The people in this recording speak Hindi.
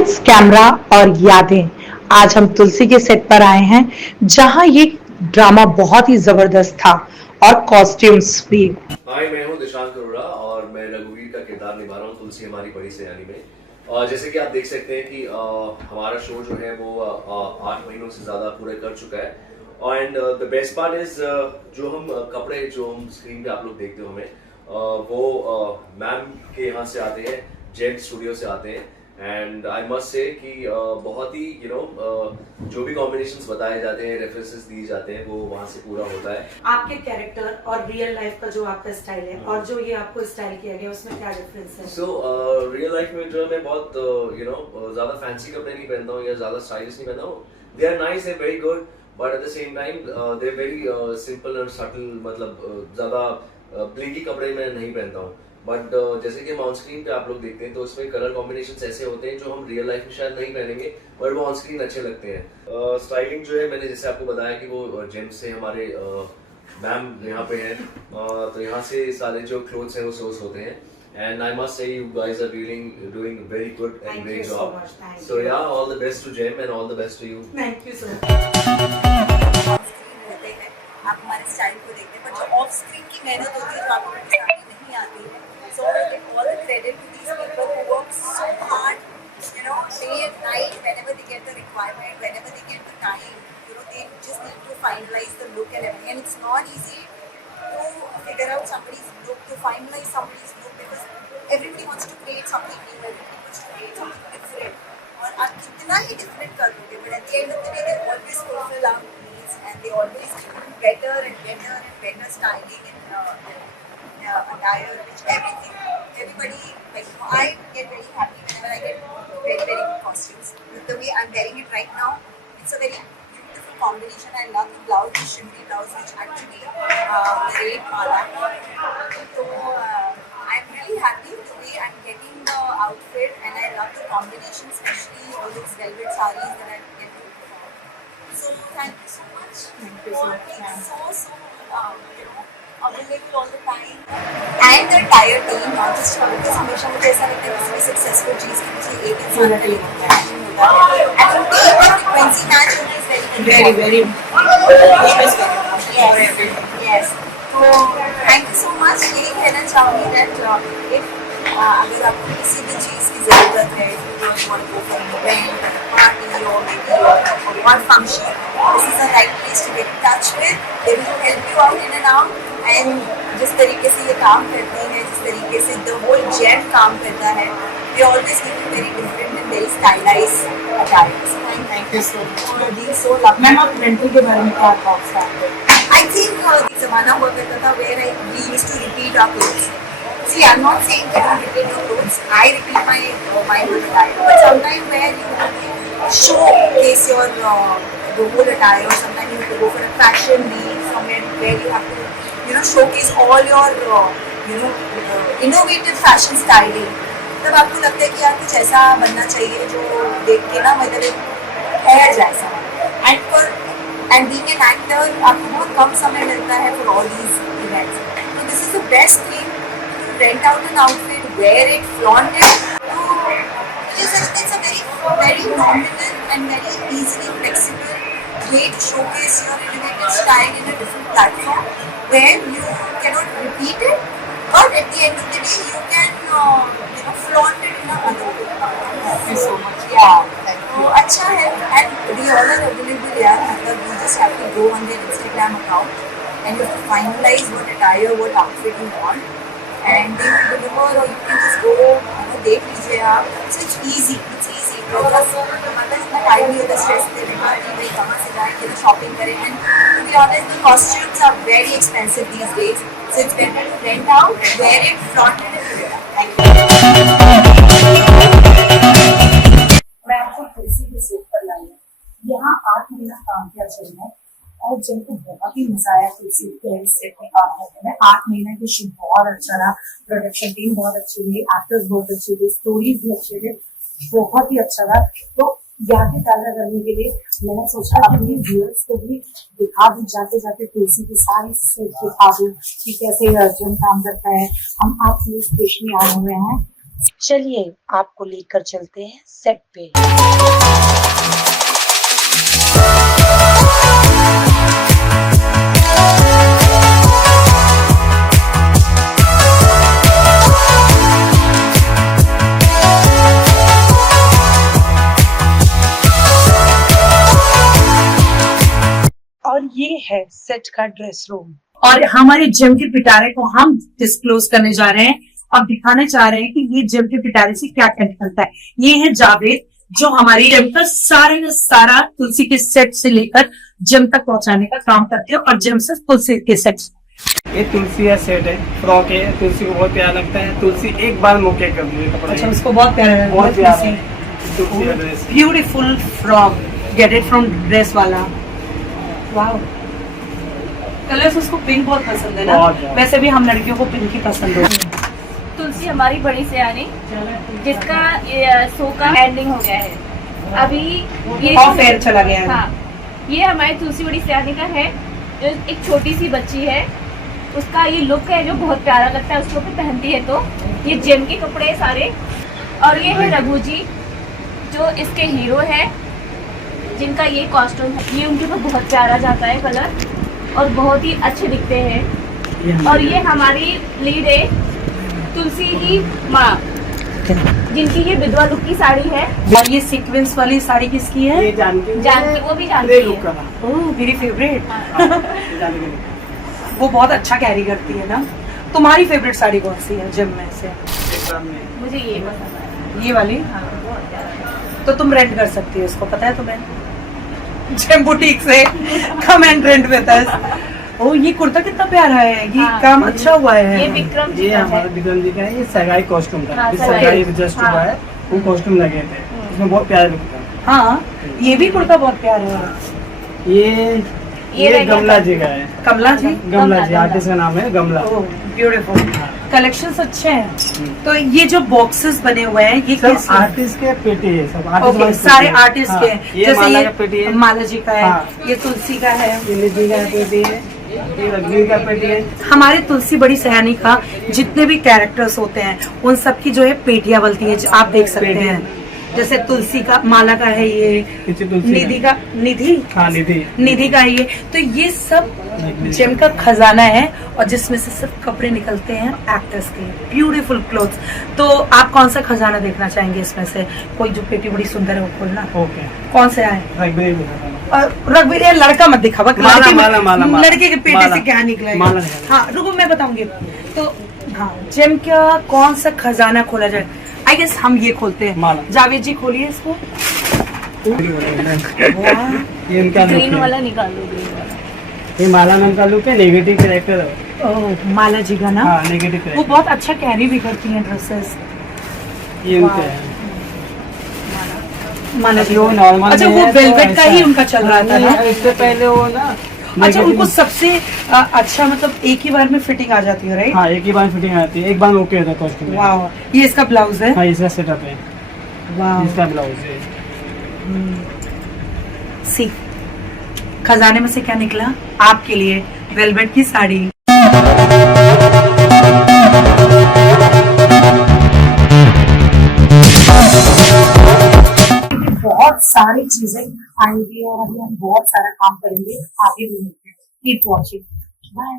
लाइट्स, कैमरा और यादें। आज हम तुलसी के सेट पर आए हैं जहां ये ड्रामा बहुत ही जबरदस्त था और कॉस्ट्यूम्स भी। हाय, मैं हूँ दिशांत अरोड़ा और मैं रघुवीर का किरदार निभा रहा हूँ तुलसी हमारी बड़ी सयानी में। जैसे कि आप देख सकते हैं कि हमारा शो जो है वो 8 महीनों से ज़्यादा पूरे कर चुका है। And the best part is जो हम कपड़े जो हम स्क्रीन पे आप लोग देखते हो हमें वो मैम के यहाँ से आते हैं, जेट स्टूडियो से आते हैं। एंड आई मस्ट से कि बहुत ही जो भी कॉम्बिनेशंस बताए जाते हैं, रेफरेंसेस दिए जाते हैं, वो वहाँ से पूरा होता है। आपके कैरेक्टर और रियल लाइफ का जो आपका स्टाइल है और जो ये आपको स्टाइल किया गया उसमें क्या डिफरेंस है? सो रियल लाइफ में जो है मैं बहुत ज़्यादा फैंसी कपड़े नहीं पहनता हूँ या ज़्यादा स्टाइलिश नहीं पहनता हूँ। They are nice, they very good, but at the same time they are very simple और सटल। मतलब ज़्यादा ब्लिंगी कपड़े मैं नहीं पहनता हूँ। बट जैसे कि हम ऑन स्क्रीन पे आप लोग देखते हैं तो उसमें कलर कॉम्बिनेशन ऐसे होते हैं जो हम रियल लाइफ में शायद नहीं पहनेंगे, बट वो ऑन स्क्रीन अच्छे लगते हैं। स्टाइलिंग जो है मैंने जैसे आपको बताया कि वो जिम से हमारे मैम यहाँ पे हैं, तो यहाँ से सारे जो क्लोथ्स हैं वो सोर्स होते हैं। And I must say you guys are doing a very good and Thank great you so job. much. Thank So you. yeah, all the best to Jem and all the best to you. Thank you so much. रहते हैं, आप हमारे स्टाइल को देखते हैं, पर जो ऑफ स्क्रीन की मेहनत होती है जो आप लोगों के सामने नहीं आती है, so all the credit to these people who work so hard, day and night, whenever they get the requirement, whenever they get the time, they just need to finalize the look and everything, and it's not easy to figure out somebody's look, to finalize somebody's look, because everybody wants to create something new, everybody wants to create something different, और आप कितना ही डिफरेंट कर दोगे, but at the end of the day they always fulfill our needs and they always do better and better and better styling and attire, which everybody, like, I get very happy whenever I get very very good costumes. With the way I'm wearing it right now, it's a very beautiful combination. I love the blouse, the shimmery blouse, which actually narrate Mala. So I'm really happy the way I'm getting the outfit, and I love the combination, especially all those velvet sarees that I'm getting. So thank you so much for being so available all the time. And the entire team, not just because हमेशा मुझे ऐसा लगता है किसी भी सक्सेसफुल चीज़ के पीछे एक इंसान का लेकिन होता है, and उनकी एक फ्रीक्वेंसी मैच होना is very yes. तो थैंक यू सो मच। यही कहना चाहूँगी that if अगर आपको किसी भी चीज़ की ज़रूरत है, party or maybe one function, this is the right place to get in touch with. They will help you out in and out. And जिस तरीके से ये काम करते हैं, जिस तरीके से the whole Jem काम करता है, they always give you very different and very stylized attires. Thank you so much for being so lovely. Ma'am आप रेंटल के बारे में क्या थॉट्स हैं? I think the ज़माना हुआ करता था where we used to repeat our clothes. See, I'm not saying that you repeat your clothes. I repeat my whole attire. But sometimes where you have to showcase your the whole attire, or sometimes you have to go for a fashion week somewhere where you have to showcase all your innovative fashion styling. तब आपको लगता है कि यार कुछ ऐसा बनना चाहिए जो देख के ना मतलब ठहर जाए समय. And being an actor, आपको बहुत कम समय मिलता है for all these events. So this is the best thing. Rent out an outfit, wear it, flaunt it. It's a very nominal and very easily flexible way to showcase your innovative style in a different platform where you cannot repeat it, but at the end of the day you can flaunt it in another way. Thank you so much. Yeah. तो अच्छा है, and we all are available यार. मतलब you just have to go on their Instagram account and you have to finalize what attire, what outfit you want. And they will deliver, or you can just go, देख लीजिए आप. So it's easy. तो बस मतलब इतना टाइम नहीं होता स्ट्रेस लेने का कि भाई कहाँ से जाएं, किधर शॉपिंग करें. And to be honest, the costumes are very expensive these days. So it's better to rent out, wear it, flaunt it, and wear it. Thank you. मैं आपको तुलसी के सेट पर लाई हूँ। यहाँ 8 महीना काम किया चल रहा है और जिनको बहुत ही मजा आया तुलसी के सेट में काम करने में। 8 महीने की शूट बहुत अच्छा रहा, प्रोडक्शन टीम बहुत अच्छी रही, एक्टर्स बहुत अच्छे थे, स्टोरीज भी अच्छे थे, बहुत ही अच्छा रहा। तो यादें ताज़ा करने के लिए मैंने सोचा अपने व्यूअर्स को भी दिखा दूं, जाते जाते तुलसी की सारी सेट दिखा दूं कि कैसे अर्जुन काम करता है। हम आपके लिए स्पेशली आए हुए हैं चलिए आपको लेकर चलते हैं सेट पे। और ये है सेट का ड्रेस रूम और हमारे जिम के पिटारे को हम डिस्क्लोज करने जा रहे हैं और दिखाने चाह रहे हैं कि ये जिम के पिटारे से क्या क्या निकलता है। ये है जावेद जो हमारी जिम का सारे का सारा तुलसी के सेट से लेकर जिम तक पहुंचाने का काम करते हैं और जिम से तुलसी के सेट। ये तुलसी का सेट है, फ्रॉक है, तुलसी को बहुत प्यारा लगता है। तुलसी एक बार मोके कर दिए कपड़ा। अच्छा, उसको बहुत प्यारा लगा। बहुत प्यारा है तुलसी का dress. Beautiful frock, get it from dress वाला। वाओ, कलर्स उसको पिंक बहुत पसंद है ना। वैसे भी हम लड़कियों को पिंक ही पसंद है। तुलसी हमारी बड़ी सयानी जिसका शो का एंडिंग हो गया है अभी, ये ऑफ एयर चला गया है। हाँ, ये हमारी तुलसी बड़ी सयानी का है जो एक छोटी सी बच्ची है, उसका ये लुक है जो बहुत प्यारा लगता है उसके ऊपर पहनती है। तो ये जिम के कपड़े हैं सारे। और ये है रघु जी जो इसके हीरो है, जिनका ये कॉस्ट्यूम है। ये उनके ऊपर बहुत प्यारा जाता है कलर और बहुत ही अच्छे दिखते हैं। और ये हमारी लीड है तुलसी की माँ, जिनकी ये विधवा लुक की साड़ी है। और ये सीक्वेंस वाली साड़ी किसकी है? ये जानकी जानकी, वो भी जानकी है। ओह, मेरी फेवरेट। जानकी वो बहुत अच्छा कैरी करती है ना। तुम्हारी फेवरेट साड़ी कौन सी है जिम में से? मुझे ये पसंद है, ये वाली। हाँ, बहुत प्यारा। तो तुम रेंट कर सकती हो इसको, पता है तुम्हें? जिम बुटीक से come and rent with us. Oh, ये कुर्ता कितना प्यारा है। ये हाँ, काम अच्छा हुआ है। ये विक्रम जी ये का हमारा है। विक्रम जी का है। ये सगाई कॉस्ट्यूम था। हाँ, ये सगाई। सगाई जस्ट हाँ। हुआ है, वो कॉस्ट्यूम लगे थे, उसमें बहुत प्यारा लगता है। हाँ, ये भी कुर्ता बहुत प्यारा है। ये गमला जी का है। कमला जी। गमला जी आर्टिस्ट का नाम है गमला। ब्यूटीफुल, कलेक्शंस अच्छे हैं। तो ये जो बॉक्सेस बने हुए हैं ये सब किस? आर्टिस्ट के पेटी है, सब ओके, आर्टिस्ट वाले सारे पेटी है। आर्टिस्ट हाँ, के हैं। ये जैसे माला का पेटी है, माला जी का है। हाँ। ये तुलसी का है। दिल्ली जी का पेटी है, ये रघुवीर का पेटी है। हमारे तुलसी बड़ी सयानी का जितने भी कैरेक्टर्स होते हैं उन सब की जो है पेटियां बनती है, आप देख सकते पेटी। हैं। जैसे तुलसी का, माला का है ये, पीछे तुलसी निधि का, निधि हाँ निधि निधि का है ये। तो ये सब जिम का खजाना है और जिसमें से सिर्फ कपड़े निकलते हैं एक्टर्स के, ब्यूटीफुल क्लोथ्स। तो आप कौन सा खजाना देखना चाहेंगे इसमें से? कोई जो पेटी बड़ी सुंदर है वो खोलना। ओके कौन से आए? रघुवीर दिखाता हूँ। और रघुवीर, ये लड़का मत दिखावा। माला, लड़के में- माला, माला, माला। लड़के के पेटे माला। से क्या निकलेगा? माला दिखाना। हाँ, रुको मैं बताऊंगी। तो हाँ, जिम का कौन सा खजाना खोला जाए? आई गेस हम ये खोलते हैं। माला। जावेद जी खोलिए इसको। वाह, ये उनका लुक ग्रीन है। वाला निकाल दो, ग्रीन वाला। ये माला नाम का लुक है, नेगेटिव कैरेक्टर है। ओह, माला जी का ना। हाँ नेगेटिव वो कैरेक्टर। बहुत अच्छा कैरी भी करती हैं ड्रेसेस। ये उनका है। माला जी वो नॉर्मल अच्छा, वो वेलवेट का ही उनका चल रहा था ना। इससे पहले वो ना अच्छा, उनको सबसे अच्छा मतलब एक ही बार में फिटिंग आ जाती है, राइट? हाँ एक ही बार फिटिंग आती है, एक बार ओके होता है कॉस्ट्यूम। वाह, ये इसका ब्लाउज है। हाँ इसका सेटअप है, वाह, इसका ब्लाउज है। सी खजाने में से क्या निकला आपके लिए? वेलवेट की साड़ी। बहुत सारी चीजें आएंगी और अभी हम बहुत सारा काम करेंगे, आगे भी मिलते हैं। Keep watching, bye.